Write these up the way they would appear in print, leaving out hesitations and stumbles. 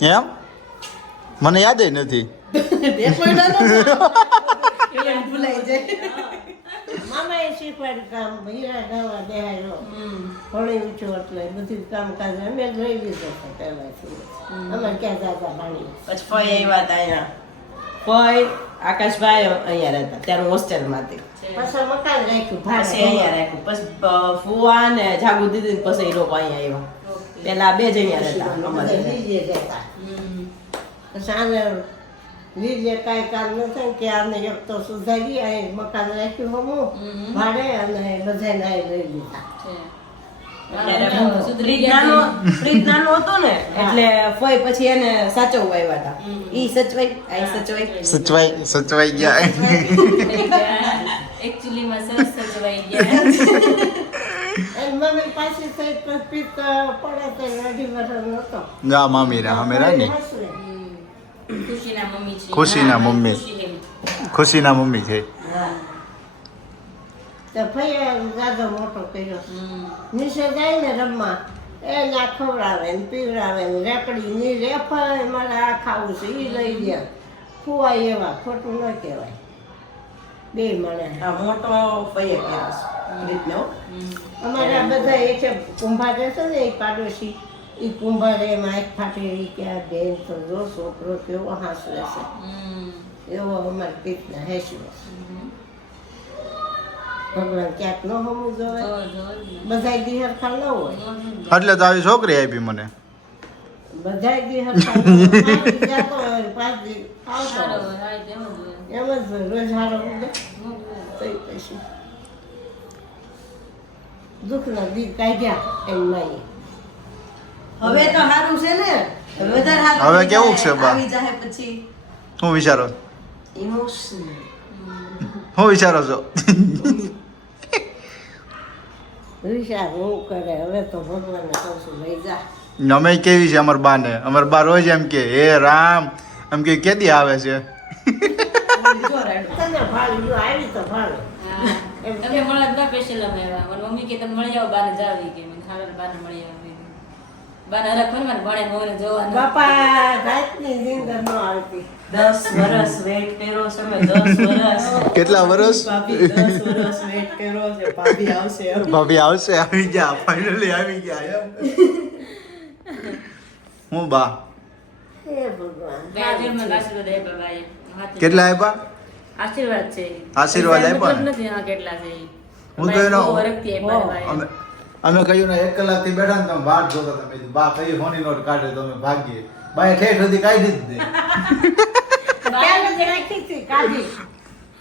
એમ મને યાદ નથી. મામાએ શીખવાડ્યું કામ હીરા ગાવા દેહાયો ભણી ઊંચું એટલે બધું કામકાજ અમે જ લઈ લીધો પહેલાથી. અમે ક્યાં જાતા પાણી પછી ફઈ આવ્યા હતા અહીંયા. ફઈ આકાશભાઈ અહીંયા રહેતા ત્યારે હોસ્ટેલમાં હતી. પછી મકાન રાખ્યું પછી ભાડે અહીંયા રાખ્યું. પછી ફુવા ને જાગુ દીદી ને પછી એ લોકો અહીંયા આવ્યા. પેલા બે જ અહીંયા રહેતા અમારે. લીજે જતા પછી આને લીજે કાંઈ કામ ન થાય કે આને એક તો સુધારી અહીં મકાન રાખ્યું હમું ભાડે અને બધાને અહીં લઈ લીધા. ફ્રીજ નાનું હતું ને એટલે ફઈ પછી એને સાચવવા આવ્યા હતા. ઈ સચવાઈ સચવાઈ ગયા. એકચ્યુઅલી માં સરસ સચવાઈ ગયા. એની મમ્મી પાસે થઈ તો પીત પડે તો અઢી વર્ષ નહોતો. ના મામી રા અમે રા ની ખુશીના મમ્મી છે. ખુશીના મમ્મી. ખુશીના મમ્મી છે. તો ભાઈએ દાદો મોટો કર્યો. નીચે જાય ને રમવા એને આ ખવડાવે ને પીવડાવે ને રેકડી ની રેફાય મારે આ ખાવું છે એ લઈ દે. ખુવાય એવા ખોટું ન કહેવાય. બે મળે આ મોટો ફઈએ કર્યો રીતનો. અમારે આ બધા એ છે કુંભાર છે ને એ પાડોશી એ કુંભારે એમાં એક ફાટી કે આ બેન તો જો છોકરો કેવો હાંસવે છે એવો અમારે પીતના હેસવે છે. ભગવાન ક્યાંક ન હોવું જોઈએ. બધા દી હરખા ન હોય. એટલે તો આવી છોકરી આપી મને. બધા દી હરખા ન હોય. જતો હોય 5 દી આવતો હોય. એમ જ હોય. રોજ હારો ઉડે તઈ પછી દુઃખના દી કાઢ્યા એમ નહીં. હવે તો સારું છે ને વધારે સારું. હવે કેવું છે બા? આવી જાય પછી હું વિચારો ઇમોશનલ. હું વિચારો છો? વિચાર હું કરે હવે તો ભગવાનને કહું છું લઈ જા. અમે કેવી છે અમાર બા ને? અમાર બા રોજ એમ કે હે રામ એમ કે કેદી આવે છે? તને ભાડું જો આવી તો ભાડું હા. તમે મળવા ના સ્પેશિયલ અમે આવ્યા. મારી મમ્મી કે તમે મળી આવો બાને જાવી કે મને ખાવા બાને મળી આવી. બાને હરખ મને ભણે મોને જોવાનું. બાપા રાતની નીંદર ન આવતી. 10 વર્ષ વેઇટ કર્યો છે મેં. 10 વર્ષ. કેટલા વર્ષ? ભાભી 10 વર્ષ વેઇટ કર્યો છે. ભાભી આવશે. ભાભી આવશે. આવી ગયા ફાઇનલી આવી ગયા એમ. હું બા હે ભગવાન બે જન્મ આશીર્વાદ આપ્યા બાએ. કેટલા આપ્યા? આશીર્વાદ છે. આશીર્વાદ આપ્યા ને? મતલબ નથી હા કેટલા છે ઈ. હું તો એનો બહુ વરખથી આપ્યા બાએ. અમે કહ્યું ને 1 કલાકથી બેઠા ને તમે વાટ જોતા તમે કીધું, બા કઈ હોની નોટ કાઢે તો અમે ભાગીએ. બાએ ઠેઠ સુધી કાઢી જ દે. ક્યાં જ રાખી હતી કાઢી.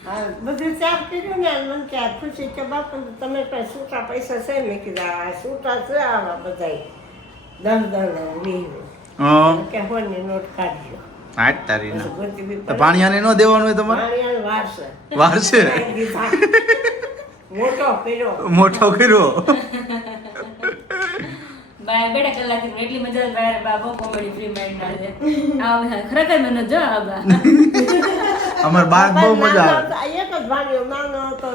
હા, બધું ચાપ કર્યું ને મને કે આ ખુશી કે બાપુ તમે પાસે છૂટા પૈસા છે? મેં કીધું આ છૂટા છે આવા બધાય 10 હા કે હોની નોટ કાઢજો. હાટ તારી ના. પછી ગોતી બી તો પાણીયાને ન દેવાનું હોય તમારે? પાણીયાનો વાર છે. વાર છે. મોટો કર્યો. મોટો કર્યો. બાય બેટા કલાકથી મને એટલી મજા આવે. બા બહુ કોમેડી ફ્રી માઇન્ડ ના છે. આ ખરેખર મને જો આ બા. અમાર બાર બહુ મજા આવે. એક જ ભાગ્યો નાનો હતો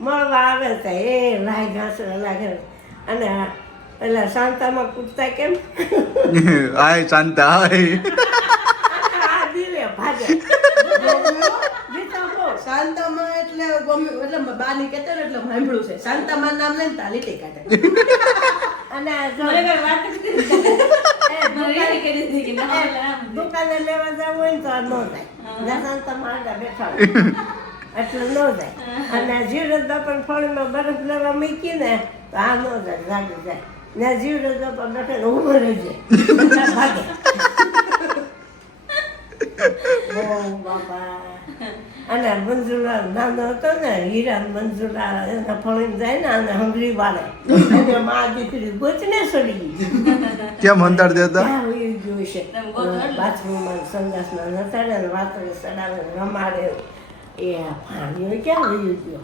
મળવા આવે છે એ લાઈ ઘાસ લાગે અને એટલે શાંતામાં કૂદતા કેમ આય શાંતા આય. આ દિલે ભાગે શાંતામાં એટલે એટલે બાની કહેતા ને એટલે સાંભળ્યું છે. શાંતામાં નામ લઈને તાલીટી કાઢે. અને ખરેખર વાત જ કરી. ભરેલી કરી દીધી કે ના એટલે આમ. દુકાને લેવા જવું હોય ને તો આ ન જાય. ના શાંતામાં આગળ બેઠા હોય એટલે ન જાય. અને જીવરજમાં પણ ફળીમાં બરફ લેવા મૂકી ને તો આ ન જાય જાગી જાય. ને જીવરજમાં પણ બેઠે ને ઊભો રહી જાય ભાગે. ઓ બાપા. અને મંજુલા નાનો હતો ને હીરા મંજુલા એના ફળીને જાય ને અને હંગરી વાળે અને મા દીકરી ગોચને સડી ગઈ. કેમ અંતર દેતા? ક્યાં વયું ગયું છે બાથરૂમમાં સંદાસમાં નતાડે ને વાતોને સડાવે ને રમાડે એ પાણીઓ ક્યાં વયું ગયો.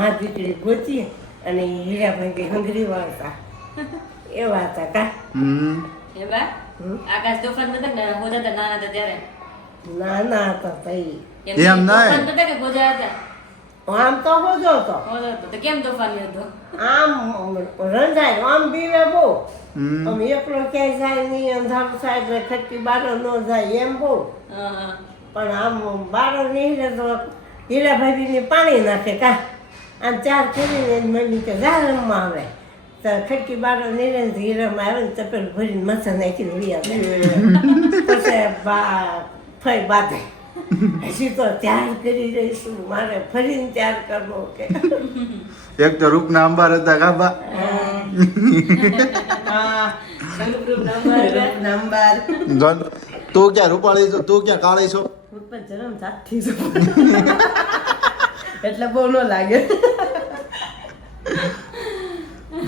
મા દીકરી ગોચી અને હીરાભાઈ કે હંગરી વાળતા એવા હતા કા. એ બા આકાશ તોફાન નતા ને હોતા હતા નાના હતા ત્યારે. નાના હતા તઈ એમ નહીં. તોફાન નતા કે ગોજા હતા. આમ તો હોજો હતો તો કેમ તોફાની હતો? આમ રંધાય આમ બીવે બહુ હમ. આમ એકલો ક્યાંય જાય નહીં અંધારું થાય એટલે ખટકી બારો ન જાય એમ બહુ હા, હા. પણ આમ બારો નીકળે તો હીરાભાભીને પાણી નાખે કા આમ ચાર કરીને એની મમ્મી કે જા રમવા આવે તો ખટકી બારો નીકળે ને હીરામાં આવે ને તપેલ ભરીને મસા નાખીને વળી આવે પછી ફઈ બાંધે હજી તો ત્યાર કરી રહીશું મારે ફરીને ત્યાર કરવો કે એક તો રૂપના અંબાર હતા કાબા. હા ગ્રુપ નંબર જોન તું ક્યાં રૂપાળી છો, તું ક્યાં કાળી છો? હું પણ જન્મ જાતથી છું એટલે બહુ ન લાગે.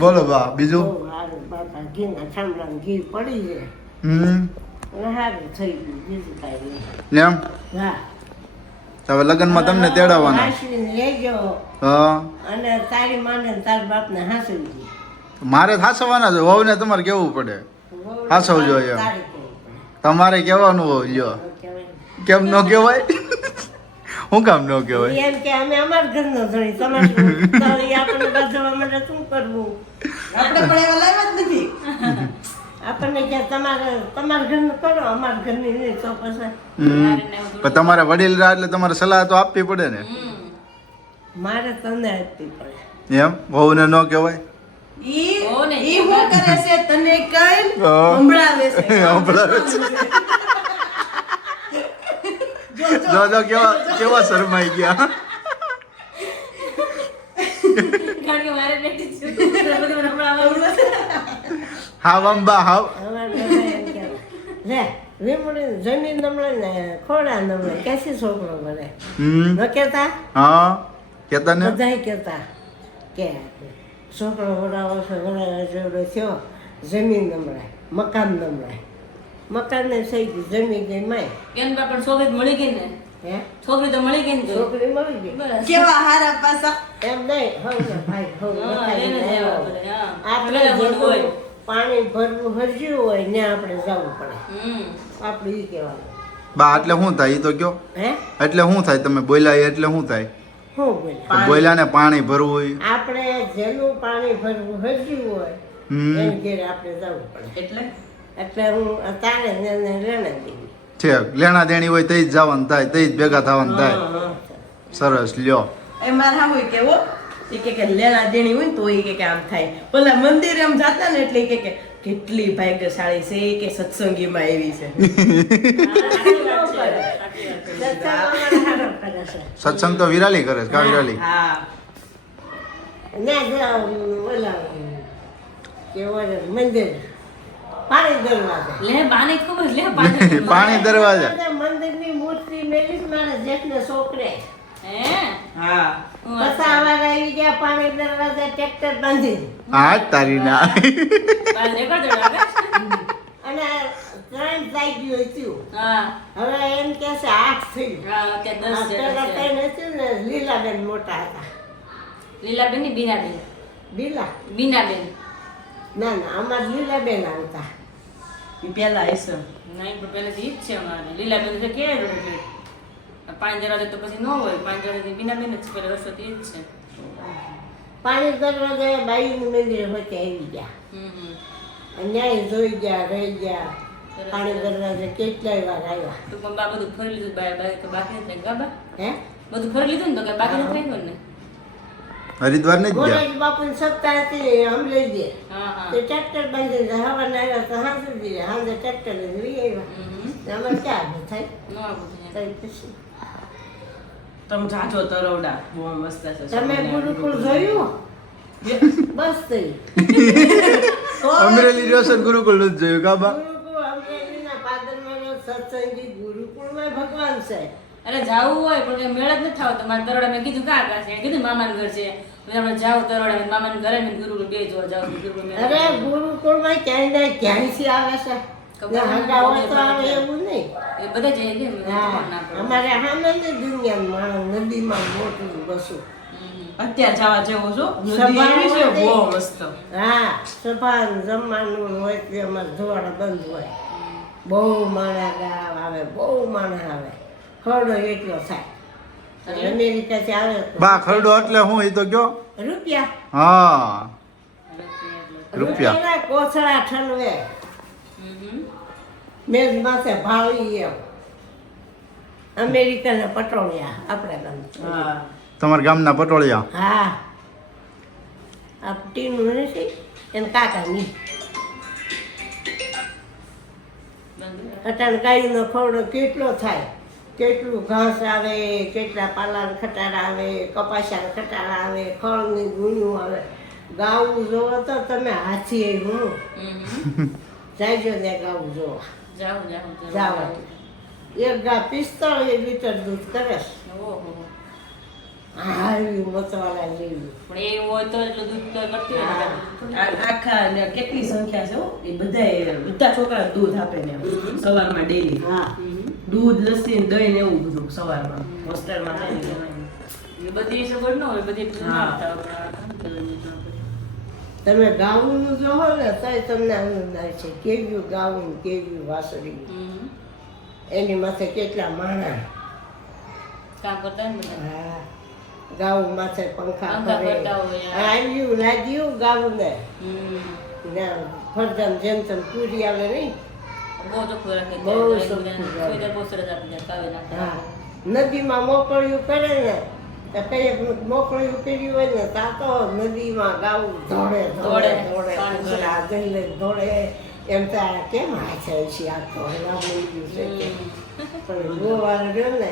બોલો બા બીજું. બહુ સારું બાપા ઘીના ઠામડામાં ઘી પડી જાય હમ. એટલે સારું થઈ ગયું બીજું કાંઈ નહીં એમ હા હવે લગ્નમાં તમને તેડાવવાના. હાંસવીને લેજો હા અને તારી માને ને તારા બાપને હાંસવી મારે હાસવાના છે. વહુને તમારે કેવું પડે, હાસવજો એમ. તારે કેવું પડે તમારે કહેવાનું હોય લ્યો. કહેવાય. કેમ ન કહેવાય? હું કામ ન કહેવાય? એમ કે અમે અમારા ઘરનો ધણી તમારું તો ઈ આપણને બાજવા માટે શું કરવું આપણે પણ એવા લાવ્યા જ નથી. આપણને કે તમારા ઘરનું કરો અમારા ઘરની નહીં તો પછી હમ. પણ તમારે વડીલ રહ્યા એટલે તમારે સલાહ તો આપવી પડે ને. મારે તને આપવી પડે એમ વહુને ન કહેવાય? ઈ હો ને, ઈ શું કરે છે તને કઈ હા. સંભળાવે છે. સંભળાવે છે. જો જો કેવા શરમાઈ ગયા. કારણ કે મારે બેટી છું તો બધું મને હમણાં આવડે છે. હાવ અંબા હાવ. અમારે બધા એમ કે લે રીમડી જમીન નમળે ને ખોડા નમળે કેસી છોકરો ભરે હમ. ન કહેતા હા કેતા ને. બધાય કહેતા કે છોકરો વડાવો છે વડાવો જેવડો થયો જમીન નમળાય મકાન નમળાય મકાનને થઈ ગયું જમી ગઈ માય કેમ બા પણ છોકરી મળી ગઈ ને, હે છોકરી તો મળી ગઈ ને તો. છોકરી મળી ગઈ બસ. કેવા હારા પાસા. એમ નહીં હવ ને ભાઈ હવ હા, એને જ આવવા પડે, હા. આપણે પેલા બધું હોય. જેટલું પાણી ભરવું હરજ્યું હોય ને આપણે જવું પડે હમ. આપણે ઈ કહેવાનું બા એટલે શું થાય ઈ તો કયો. હે એટલે શું થાય તમે બોલ્યા એટલે શું થાય? શું બોલે બોલ્યા ને પાણી ભરવું હોય. આપણે જેનું પાણી ભરવું હરજ્યું હોય હમ. એની ઘેર આપણે જવું પડે એટલે એટલે હું તારે ને લેણા દેવી છે લેણા દેણી હોય તઈ જ જવાનું થાય, તઈ જ ભેગા થવાનું થાય. સરસ લ્યો. એ મારા હા હોય કેવો એ કે લેણા દેણી હોય ને તો એ કે આમ થાય. પેલા મંદિરે આમ જાતા ને એટલે કે કેટલી ભાગ્યશાળી છે એ કે સત્સંગીમાં એવી છે. સત્સંગ તો વિરાલી કરે છે કા વિરાલી? હા મંદિર પાણી દરવાજે લે બાને ખબર લે પાણી પાણી દરવાજા. મંદિરની મૂર્તિ મેલી મારા જેઠને છોકરે હે હા પસા આવા આવી ગયા પાણી દરવાજે ટ્રેક્ટર બાંધી હા તારી ના. બાર રેકોર્ડ જોડાવે. અને 3 થઈ ગયું હતું હા હવે એમ કે છે 8 થઈ હા કે 10 આ પેલા જેટલા છે. ત્રણ હતું ને લીલાબેન મોટા હતા લીલાબેન ની બીનાબેન. બીલા બીનાબેન ના ના અમાર લીલાબેન આવતા એ પેલા હશે. નહીં પણ પહેલેથી ઈ જ છે અમારે. લીલાબેન તો કે પાંચ દરવાજા તો પછી ન હોય. પાંચ દરવાજા બીનાબેન જ છે, પેલા વર્ષોથી ઈ જ છે. પાણી દરવાજે બાઈનું મંદિર વચ્ચે આવી ગયા હમ હમ. ન્યાય જોઈ ગયા રહી ગયા પાણી દરવાજે કેટલાય વાર આવ્યા ટૂંકમાં બા બધું ફરી લીધું. બાકી તો બાકી નથી ગાબા. હે બધું ફરી લીધું ને તો કઈ બાકી નથી રાખ્યું ને. હરિદ્વાર ને જ ગયા. ગોરાજી બાપુની સપ્તાહ હતી આમ લઈ દે હા હા. તો ટ્રેક્ટર બાંધીને હવાના આવ્યા તો હાંસી દીધે હાંજે ટ્રેક્ટર લઈને લઈ આવ્યા હમ. અમારે ક્યાં આગળ થાય ન આવું થાય. તઈ પછી તમે જાજો તરવડા બહુ મસ્ત છે. તમે ગુરુકુળ જોયું બસ થઈ અમરેલી રોશન ગુરુકુળ નથી જોયું કા બા? ગુરુકુળ અમરેલીના પાદરમાં સત્સંગી ગુરુકુળમાં ભગવાન છે અરે જાવું હોય પણ કઈ મેળ જ નથી થતો. મારા તરોડા મેં કીધું કા છે કીધું મામાનું ઘર છે. પછી આપણે જાવ તરોડા મેં મામાનું ઘરે મેં ગુરુકુળ બે જોવા જાવ ગુરુકુળ મેં. અરે ગુરુકુળમાં ક્યાંય ને ક્યાંયથી આવે છે ને હંગા હોય તો આવે એવું નહીં એ બધા જઈ ગયા મેં હા ખબર ના પડે. અમારે સામે દુનિયામાં માણસ નદીમાં મોટું બસું અત્યારે જવા જેવું છો સભા નદી એવી છે હોય બહુ તે. મસ્ત. હા સભા જમવાનું હોય તે અમારે ધોવાડા બંધ હોય બહુ માણસ આવે બહુ માણસ આવે ખરડો એટલો થાય અમેરિકાથી આવે તો બા ખરડો એટલે હું એ તો કયો રૂપિયા હા રૂપિયા. રૂપિયાના કોથળા ઠલવે મેજ માથે ભાળી એમ અમેરિકાના પટોળિયા આપણા ગામ હા તમારા ગામના પટોળિયા. હા આ ટીનું નથી એને કાકાની અટાણ ગાયનો ખવડો કેટલો થાય, કેટલું ઘાસ આવે, કેટલા પાલાના ખટારા આવે, કપાસિયાના ખટારા આવે, ખળની ગુણ્યું આવે. ગાવું જોવો તો તમે હાથી ગુણું જાયજો ત્યાં ગાવું જોવો જાવા એક ગા 45 લીટર દૂધ કરે છે. હા એવી મતવાળા જેવી પણ એ હોય તો એટલું દૂધ તો કરતી હોય ને. આખા ને કેટલી સંખ્યા છે હો, એ બધા છોકરા દૂધ આપે ને સવારમાં ડેલી. હા દૂધ લસ્સી ને દહીં ને એવું બધું સવારમાં હોસ્ટેલમાં થાય ને કહેવાય. એ બધી સગવડ ન હોય, બધી ના હા. આવતા આપણા. તમે ગાવું જોવો ને તોય તમને આનંદ આવે છે. કેવું ગાવું કેવી વાસળી એની માથે કેટલા માણા. કામ કરતા હોય ને બધા. હા ગાવું માથે પંખા પંખા કરે. ફરતા હોય. આવ્યું લાગ્યું ગાવું ને હમ. ફરજામ જેમ તેમ પૂરી આવે નહીં. બહુ ચોખ્ખું રાખે. બહુ એકબીજાને ચોખ્ખું રાખે. સુવિધા બહુ સરસ આપી દે, કાવે નાખે. હા નદીમાં મોકળ્યું કરે ને તો કંઈક મોકળ્યું કર્યું હોય ને ત્યાં તો નદીમાં ગાવું ધોળે ધોળે ધોળે, ધોળે પાણી ભરે. ઉછળા દઈને ધોળે એમ ત્યાં કેમ હાથે છે આ તો હલા મળી ગયું છે કે. પણ ગોવાળો રહ્યો ને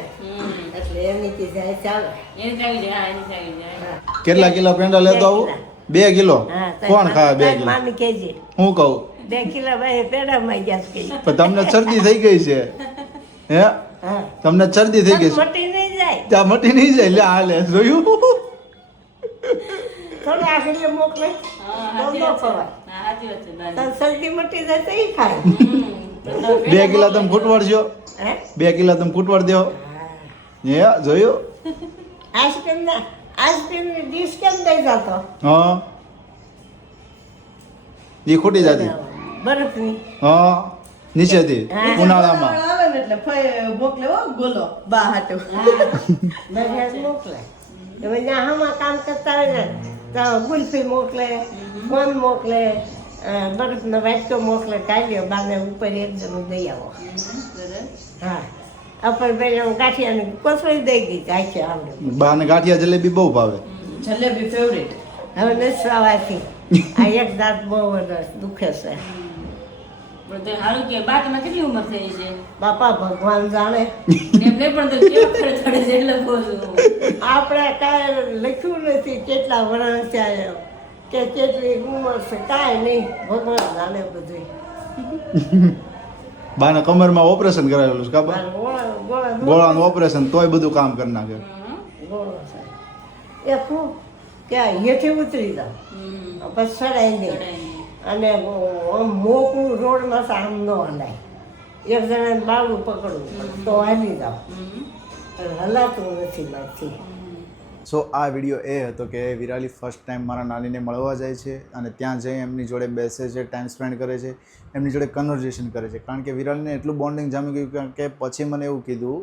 એટલે એની થી જાય ચાલે. એની આવી જાય, હા, એની આવી જાય. હા. કેટલા કિલો પેંડા લેતો આવું? 2 કિલો. હા, કોણ ખાય 2 કિલો? મામી કહેજે હું કહું 2 કિલો ભાઈ પેડામાં ગયા છે કઈ. પણ તમને શરદી થઈ ગઈ છે હે? હા તમને શરદી થઈ ગઈ છે મટી નહીં જાય ત્યાં મટી નહીં જાય. લે આ લે જોયું થોડી આખડીએ મોકલે હા, તો સાચી ન વાત છે. ખવાય. હા, સાચી વાત છે, બાની. તો શરદી મટી જાય તો એ ખાય. હમ. 2 કિલો તમે ફૂટવાડજો. હે 2 કિલો તમે ફૂટવાડ દેવો. હે જોયું? આઈસ્ક્રીમ ની ડીશ કેમ દઈ જતો હા એ ખૂટી જતી. બરફની હા નીચેથી હા. ઉનાળામાં. આવે ને એટલે ફઈ મોકલે હો ગોલો બા હાટુ. દરિયા મોકલે હવે ત્યાં હમણાં કામ કરતા હોય ને તો ગુલ્ફી મોકલે, કોન મોકલે, બરફનો વાટકો મોકલે. કાઢ્યો બાને ઉપર એક જણું દઈ આવો. હા અપર બેન ગાંઠિયાની કોથળી દઈ ગઈ ગાંઠે આવડે. બાને ગાંઠિયા જલેબી બહુ ભાવે. જલેબી ફેવરેટ. હવે નસવાથી આ એક દાંત બહુ જ દુખે છે. પણ તો સારું કે બાકીમાં કેટલી ઉંમર થઈ છે બાપા ભગવાન જાણે. એમને પણ તો કેવો ખર્ચ ચડે છે એટલે બોલું. આપણે કાંઈ લખ્યું નથી કેટલા વર્ષ થયા એમ કે કેટલી ઉંમર છે કાંઈ નહીં ભગવાન જાણે બધું. બાને કમરમાં ઓપરેશન કરાવેલું છે કાબા. ગોળાનું ઓપરેશન તોય બધું કામ કરી નાખે. ગોળો છે એ શું કે હેઠી ઉતરી જાવ હમ. પછી ચડાઈ દે ચડાઈ દે. અને આમ મોકળું રોડમાં તો આમ ન હલાય. એક જણાને બાવડું પકડવું તો હાલી જાવ. હમ. હલાતું નથી મારથી. સો આ વિડીયો એ હતો કે વિરાલી ફર્સ્ટ ટાઈમ મારા નાનીને મળવા જાય છે અને ત્યાં જઈ એમની જોડે બેસે છે, ટાઈમ સ્પેન્ડ કરે છે, એમની જોડે કન્વર્ઝેશન કરે છે. કારણ કે વિરાલીને એટલું બોન્ડિંગ જામી ગયું કારણ કે પછી મને એવું કીધું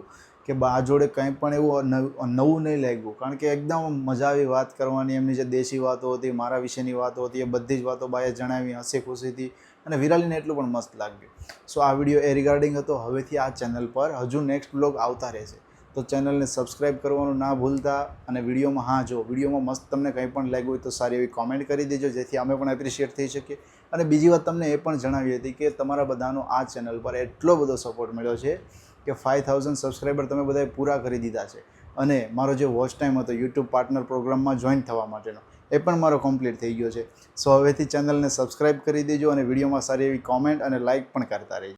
કે બા જોડે કંઈ પણ એવું નવું નહીં લાગ્યું. કારણ કે એકદમ મજા આવી વાત કરવાની. એમની જે દેશી વાતો હતી, મારા વિશેની વાતો હતી, એ બધી જ વાતો બાએ જણાવી હસી ખુશીથી અને વિરાલીને એટલું પણ મસ્ત લાગ્યું. સો આ વિડીયો એ રિગાર્ડિંગ હતો. હવેથી આ ચેનલ પર હજુ નેક્સ્ટ બ્લોગ આવતા રહેશે તો ચેનલને સબસ્ક્રાઈબ કરવાનું ના ભૂલતા. અને વિડીયોમાં હા જો વિડીયોમાં મસ્ત તમને કંઈ પણ લાગ્યું હોય તો સારી એવી કોમેન્ટ કરી દેજો જેથી અમે પણ એપ્રિશિએટ થઈ શકીએ. અને બીજી વાત તમને એ પણ જણાવી હતી કે તમારા બધાનો આ ચેનલ પર એટલો બધો સપોર્ટ મળ્યો છે કે 5000 સબસ્ક્રાઈબર તમે બધાએ પૂરા કરી દીધા છે. અને મારો જે વોચ ટાઈમ હતો યુટ્યુબ પાર્ટનર પ્રોગ્રામમાં જોઈન થવા માટેનો એ પણ મારો કમ્પ્લીટ થઈ ગયો છે. સો હવેથી ચેનલને સબસ્ક્રાઈબ કરી દેજો અને વિડીયોમાં સારી એવી કોમેન્ટ અને લાઇક પણ કરતા રહેજો.